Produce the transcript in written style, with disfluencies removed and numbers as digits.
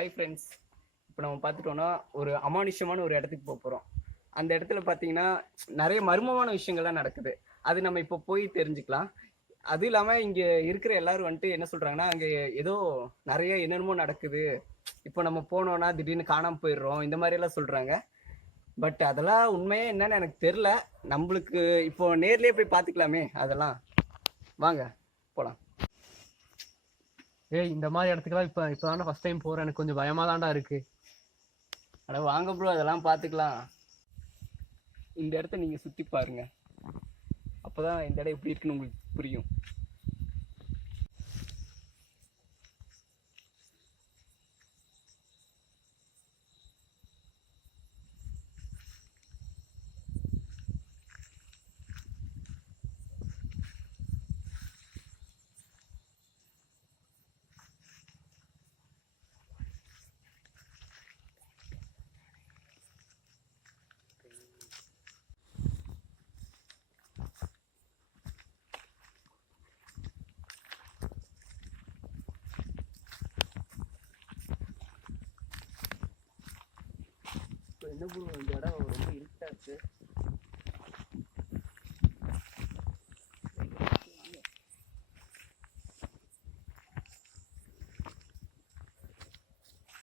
Hi friends. இப்போ நம்ம பார்த்துட்டோன்னா ஒரு அமானுஷ்யமான ஒரு இடத்துக்கு போகிறோம். அந்த இடத்துல பார்த்தீங்கன்னா நிறைய மர்மமான விஷயங்கள்லாம் நடக்குது. அது நம்ம இப்போ போய் தெரிஞ்சுக்கலாம். அது இல்லாமல் இங்கே இருக்கிற எல்லாரும் வந்துட்டு என்ன சொல்கிறாங்கன்னா, அங்கே ஏதோ நிறைய என்னென்னமோ நடக்குது, இப்போ நம்ம போனோன்னா திடீர்னு காணாமல் போயிடுறோம், இந்த மாதிரியெல்லாம் சொல்கிறாங்க. பட் அதெல்லாம் உண்மையே என்னன்னு எனக்கு தெரில. நம்மளுக்கு இப்போ நேர்லேயே போய் பார்த்துக்கலாமே. அதெல்லாம் வாங்க போகலாம். ஏய், இந்த மாதிரி இடத்துக்குலாம் இப்போ தானே ஃபர்ஸ்ட் டைம் போகிறேன். எனக்கு கொஞ்சம் பயமாக தான்டா இருக்கு. அட வாங்க ப்ரோ, அதெல்லாம் பார்த்துக்கலாம். இந்த இடத்த நீங்கள் சுற்றி பாருங்க, அப்போ தான் இந்த இடம் எப்படி இருக்குன்னு உங்களுக்கு புரியும். என்ன ப்ரோ, இந்த இடம் ரொம்ப இருட்டாக இருக்குது.